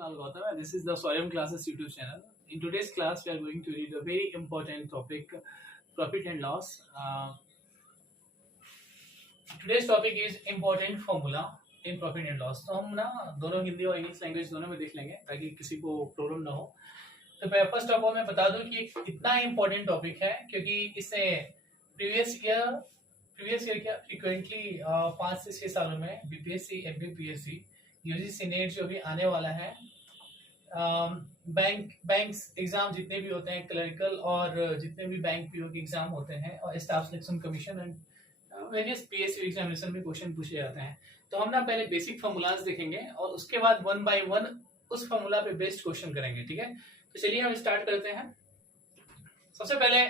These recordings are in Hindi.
Kunal Gautam, and this is the Swaram Classes YouTube channel. In today's class, we are going to read a very important topic, profit and loss. Today's topic is important formula in profit and loss. तो हम ना दोनों हिंदी और इंग्लिश लैंग्वेज दोनों में देख लेंगे ताकि किसी को प्रॉब्लम ना हो. तो फर्स्ट ऑफ ऑल मैं बता दूं कि इतना इंपॉर्टेंट टॉपिक है क्योंकि इससे प्रीवियस ईयर क्या फ्रीक्वेंटली 5 से 6 सालों में बीपीएससी, एमपीपीएससी, यूजीसी नेट जो भी आने वाला है, बैंक्स एग्जाम जितने भी होते हैं, क्लरिकल और जितने भी बैंक पीओ के एग्जाम होते हैं और staff selection commission and various PSU examination में क्वेश्चन पूछे जाते हैं. तो हम ना पहले बेसिक फॉर्मूलाज देखेंगे और उसके बाद वन बाय वन उस फॉर्मूला पे बेस्ड क्वेश्चन करेंगे. ठीक है, तो चलिए हम स्टार्ट करते हैं. सबसे पहले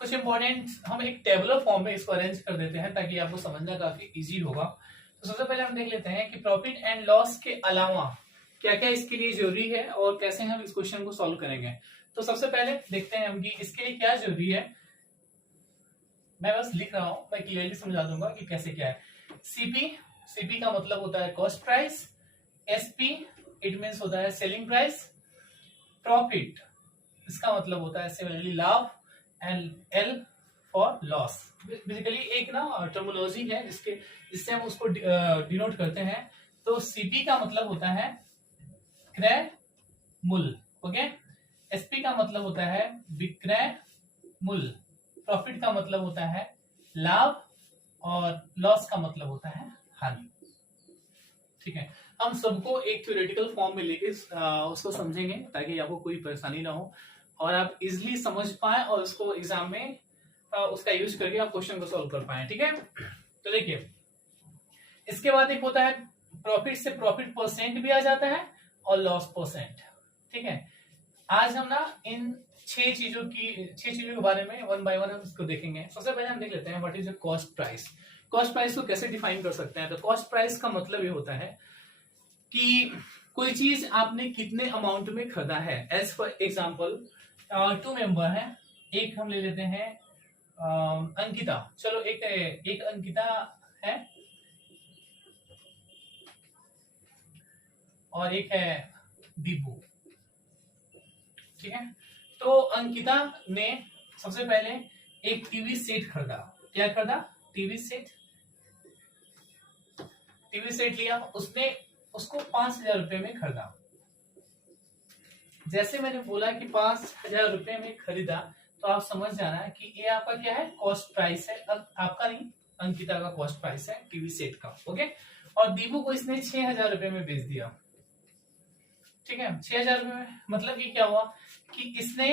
कुछ इंपॉर्टेंट हम एक टेबुलर फॉर्म में इसको अरेंज कर देते हैं ताकि आपको समझना काफी इजी होगा. तो सबसे पहले हम देख लेते हैं कि प्रॉफिट एंड लॉस के अलावा क्या क्या इसके लिए जरूरी है और कैसे हम इस क्वेश्चन को सॉल्व करेंगे. तो सबसे पहले देखते हैं हम कि इसके लिए क्या जरूरी है. मैं बस लिख रहा हूं, मैं क्लियरली समझा दूंगा कि कैसे क्या है. सीपी का मतलब होता है cost price. SP it means होता है सेलिंग प्राइस. प्रॉफिट इसका मतलब होता है सिमिलरली लाभ. And L for loss. Basically एक ना टर्मिनोलॉजी है जिससे हम उसको डिनोट करते हैं. तो सीपी का मतलब होता है क्रय मूल्य. ओके. एसपी का मतलब होता है विक्रय मूल्य. प्रॉफिट का मतलब होता है लाभ और लॉस का मतलब होता है हानि. ठीक है, हम सबको एक थ्योरेटिकल फॉर्म में लेके उसको समझेंगे ताकि आपको कोई परेशानी ना हो और आप इजिली समझ पाए और उसको एग्जाम में उसका यूज करके आप क्वेश्चन को सॉल्व कर पाए. ठीक है, तो देखिए इसके बाद एक होता है प्रॉफिट से प्रॉफिट परसेंट भी आ जाता है और लॉस परसेंट. ठीक है, आज हम ना इन 6 चीजों के बारे में वन बाय वन हम इसको देखेंगे. सबसे पहले हम देख लेते हैं what is the cost price. Cost price को कैसे डिफाइन कर सकते हैं. तो कॉस्ट प्राइस का मतलब ये होता है कि कोई चीज आपने कितने अमाउंट में खरीदा है. एज फॉर एग्जाम्पल 2 मेंबर है. एक हम ले लेते हैं अंकिता. चलो एक अंकिता है और एक है दीपू. ठीक है, तो अंकिता ने सबसे पहले एक टीवी सेट खरीदा. क्या खरीदा? टीवी सेट लिया. उसने उसको 5,000 रुपए में खरीदा. जैसे मैंने बोला कि 5,000 रुपए में खरीदा तो आप समझ जाना कि ये आपका क्या है, कॉस्ट प्राइस है. आपका नहीं, अंकिता का कॉस्ट प्राइस है टीवी सेट का. ओके. और दीपू को इसने 6,000 रुपए में बेच दिया. ठीक है, 6,000 रुपए में मतलब ये क्या हुआ कि इसने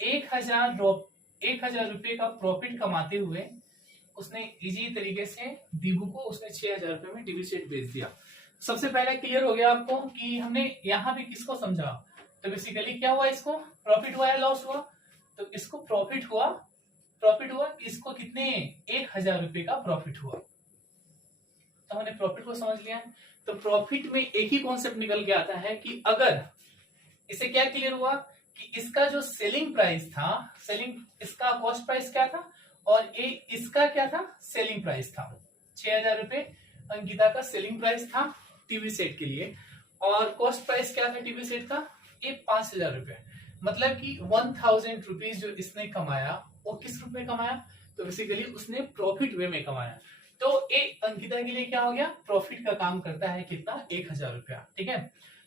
1,000 रुपए का प्रॉफिट कमाते हुए उसने इजी तरीके से दीपू को उसने 6,000 रुपए में टीवी सेट बेच दिया. सबसे पहले क्लियर हो गया आपको कि हमने यहाँ भी किसको समझा. तो बेसिकली क्या हुआ, इसको प्रॉफिट हुआ या लॉस हुआ. तो इसको प्रॉफिट हुआ कि इसको कितने 1,000 रुपए का प्रॉफिट हुआ. तो हमने प्रॉफिट को समझ लिया. तो प्रॉफिट में एक ही कॉन्सेप्ट निकल के आता है कि अगर इसे क्या क्लियर हुआ कि इसका जो सेलिंग प्राइस था, इसका कॉस्ट प्राइस क्या था और ये इसका क्या था, सेलिंग प्राइस था. 6,000 रुपए अंकिता का सेलिंग प्राइस था टीवी सेट के लिए और कॉस्ट प्राइस क्या था टीवी सेट का, ये 5,000 रुपए. मतलब कि 1,000 रुपीज जो इसने कमाया वो किस रूप में कमाया. तो बेसिकली उसने प्रॉफिट वे में कमाया. तो एक अंकिता के लिए क्या हो गया, प्रॉफिट का काम करता है कितना, 1,000 रुपया. ठीक है,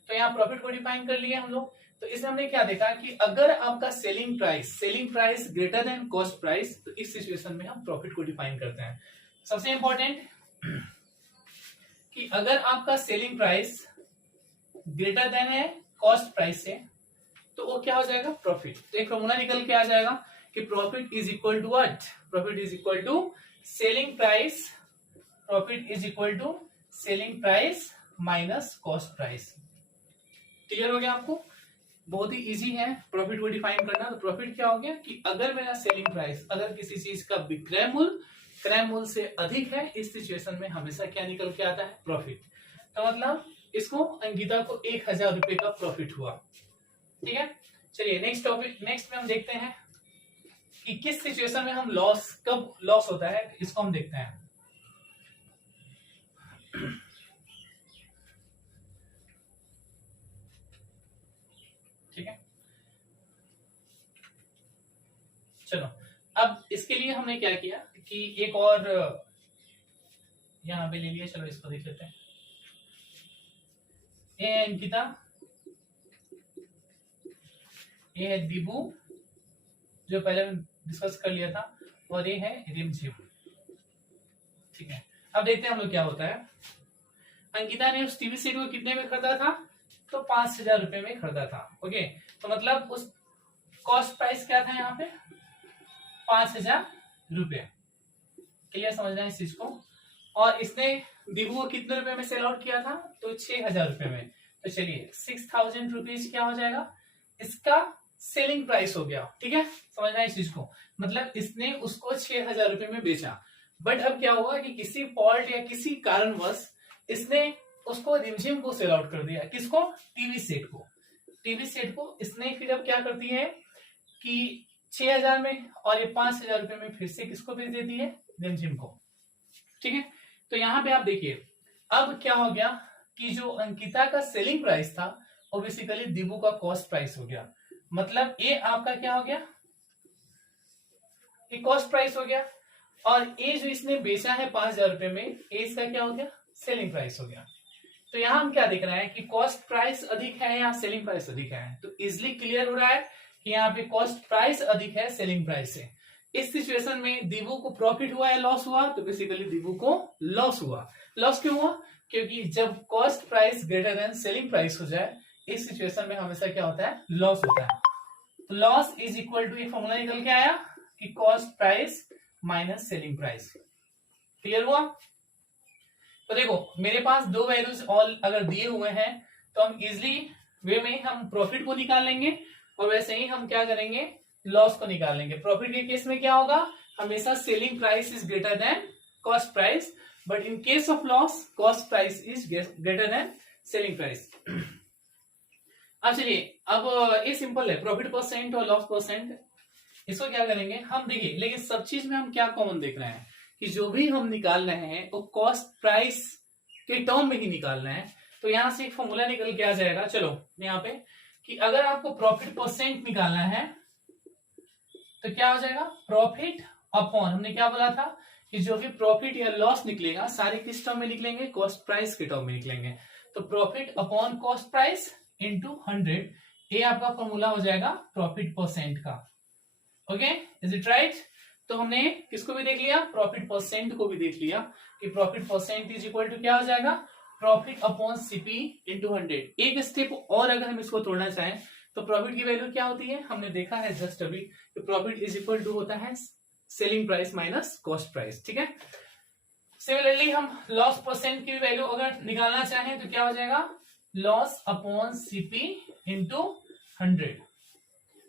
तो यहाँ प्रॉफिट को डिफाइन कर लिए हम लोग. तो इसमें हमने क्या देखा कि अगर आपका selling price greater than cost price, तो इस सिचुएशन में हम प्रॉफिट को डिफाइन करते हैं. सबसे इंपॉर्टेंट कि अगर आपका सेलिंग प्राइस ग्रेटर देन है कॉस्ट प्राइस से तो वो क्या हो जाएगा, प्रॉफिट. तो एक फॉर्मूला निकल के आ जाएगा कि profit is equal to what, profit is equal to selling price. Profit is equal to selling price minus cost price. Clear हो गया आपको. बहुत ही इजी है प्रॉफिट को डिफाइन करना. तो प्रॉफिट क्या हो गया कि अगर मेरा सेलिंग प्राइस, अगर किसी चीज का विक्रय मूल्य से अधिक है, इस सिचुएशन में हमेशा क्या निकल के आता है, प्रॉफिट. तो मतलब इसको अंकिता को 1,000 रुपए का प्रॉफिट हुआ. ठीक है, चलिए नेक्स्ट में हम देखते हैं कि किस सिचुएशन में हम कब लॉस होता है, इसको हम देखते हैं. ठीक है। चलो अब इसके लिए हमने क्या किया कि एक और यहाँ पे ले लिया, चलो इसको देख लेते हैं। ए है अंकिता, ये है दीबू जो पहले डिस्कस कर लिया था, और ये है रिमझिम। ठीक है, अब देखते हैं हम लोग क्या होता है। अंकिता ने उस टीवी सेट को कितने में खरीदा था, तो 5,000 रुपए में खरीदा था। ओके, तो मतलब उस कॉस्ट प्राइस क्या था यहाँ पे 5,000 रुपए। क्लियर, समझना है इस चीज को। और इसने दीबू को कितने रुपए में सेल आउट किया था, तो 6,000 रुपए में। तो चलिए 6,000 रुपीज क्या हो जाएगा, इसका सेलिंग प्राइस हो गया। ठीक है, समझना है इस चीज को। मतलब इसने उसको 6,000 रुपए में बेचा, बट अब क्या हुआ कि किसी फॉल्ट या किसी कारणवश इसने उसको रिमझिम को सेल आउट कर दिया। किसको, टीवी सेट को। टीवी सेट को इसने फिर अब क्या करती है कि 6,000 में और ये 5,000 रुपए में फिर से किसको बेच देती है, रिमझिम को। ठीक है, तो यहाँ पे आप देखिए अब क्या हो गया कि जो अंकिता का सेलिंग प्राइस था वो बेसिकली दीबू का कॉस्ट प्राइस हो गया। मतलब ये आपका क्या हो गया, ये कॉस्ट प्राइस हो गया, और ये जो इसने बेचा है 5,000 रुपए में, ये इसका क्या हो गया, सेलिंग प्राइस हो गया। तो यहां हम क्या देख रहे हैं कि कॉस्ट प्राइस अधिक है या सेलिंग प्राइस अधिक है, तो इजिली क्लियर हो रहा है कि यहाँ पे कॉस्ट प्राइस अधिक है सेलिंग प्राइस से। इस सिचुएशन में दीबू को प्रॉफिट हुआ या लॉस हुआ, तो बेसिकली दीबू को लॉस हुआ। लॉस क्यों हुआ, क्योंकि जब cost price greater than selling price हो जाए, इस सिचुएशन में हमेशा क्या होता है, लॉस होता है। तो लॉस इज इक्वल टू, ये फॉर्मूला निकल के आया कि cost price minus selling price. Clear हुआ। तो देखो मेरे पास दो वैल्यूज ऑल अगर दिए हुए हैं तो हम इजिली वे में हम प्रॉफिट को निकाल लेंगे, और वैसे ही हम क्या करेंगे, लॉस को निकाल लेंगे। प्रॉफिट के केस में क्या होगा, हमेशा selling price is greater than cost price, but in case of loss cost price is greater than selling price. अब चलिए, अब ये सिंपल है, प्रॉफिट परसेंट और लॉस परसेंट। इसको क्या करेंगे हम, देखिए लेकिन सब चीज में हम क्या कॉमन देख रहे हैं कि जो भी हम निकाल रहे हैं वो कॉस्ट प्राइस के टर्म में ही निकाल रहे हैं। तो यहां से एक फॉर्मूला निकल के आ जाएगा, चलो यहाँ पे, कि अगर आपको प्रॉफिट परसेंट निकालना है तो क्या हो जाएगा, प्रॉफिट अपॉन, हमने क्या बोला था कि जो भी प्रॉफिट या लॉस निकलेगा सारे किस टर्म में निकलेंगे, कॉस्ट प्राइस के टर्म में निकलेंगे। तो profit upon cost price into 100, ये आपका फॉर्मूला हो जाएगा प्रॉफिट परसेंट का। Okay, is it right. तो हमने किसको भी देख लिया, प्रॉफिट परसेंट को भी देख लिया कि profit percent is equal to क्या हो जाएगा, प्रॉफिट अपॉन सीपी इंटू 100। एक स्टेप और अगर हम इसको तोड़ना चाहें तो प्रॉफिट की वैल्यू क्या होती है, हमने देखा है जस्ट अभी कि प्रॉफिट इज इक्वल टू होता है selling price minus cost price. ठीक है, सिमिलरली हम लॉस परसेंट की वैल्यू अगर निकालना चाहें तो क्या हो जाएगा, लॉस अपॉन सीपी इंटू 100,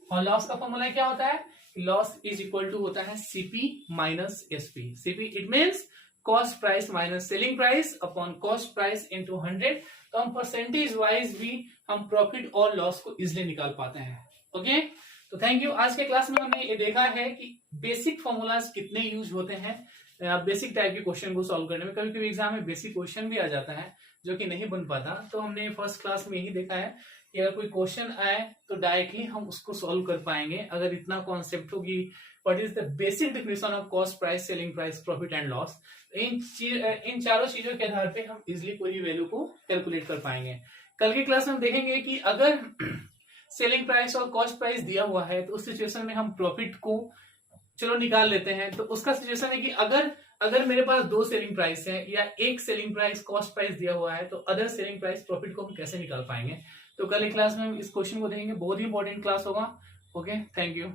और लॉस का फॉर्मूला क्या होता है, लॉस इज इक्वल टू होता है CP minus SP. CP it means cost price minus selling price upon cost price into 100। तो हम परसेंटेज वाइज भी हम प्रॉफिट और लॉस को इजिली निकाल पाते हैं। ओके, तो थैंक यू। आज के क्लास में हमने ये देखा है कि बेसिक फॉर्मूलाज कितने यूज होते हैं बेसिक टाइप के क्वेश्चन को सॉल्व करने में। कभी कभी एग्जाम में बेसिक क्वेश्चन भी आ जाता है जो कि नहीं बन पाता, तो हमने फर्स्ट क्लास में यही देखा है कि अगर कोई क्वेश्चन आए तो डायरेक्टली हम उसको सॉल्व कर पाएंगे अगर इतना कॉन्सेप्ट होगी what is the basic definition of cost price, selling price, profit and loss. इन चारों चीजों के आधार पे हम इजिली कोई भी वैल्यू को कैलकुलेट कर पाएंगे। कल की क्लास में हम देखेंगे कि अगर सेलिंग प्राइस और कॉस्ट प्राइस दिया हुआ है तो उस सिचुएशन में हम प्रॉफिट को चलो निकाल लेते हैं। तो उसका सिचुएशन है कि अगर मेरे पास दो सेलिंग प्राइस है या एक सेलिंग प्राइस कॉस्ट प्राइस दिया हुआ है तो अदर सेलिंग प्राइस प्रॉफिट को हम कैसे निकाल पाएंगे। तो कल की क्लास में हम इस क्वेश्चन को देखेंगे, बहुत ही इंपॉर्टेंट क्लास होगा। Okay, thank you.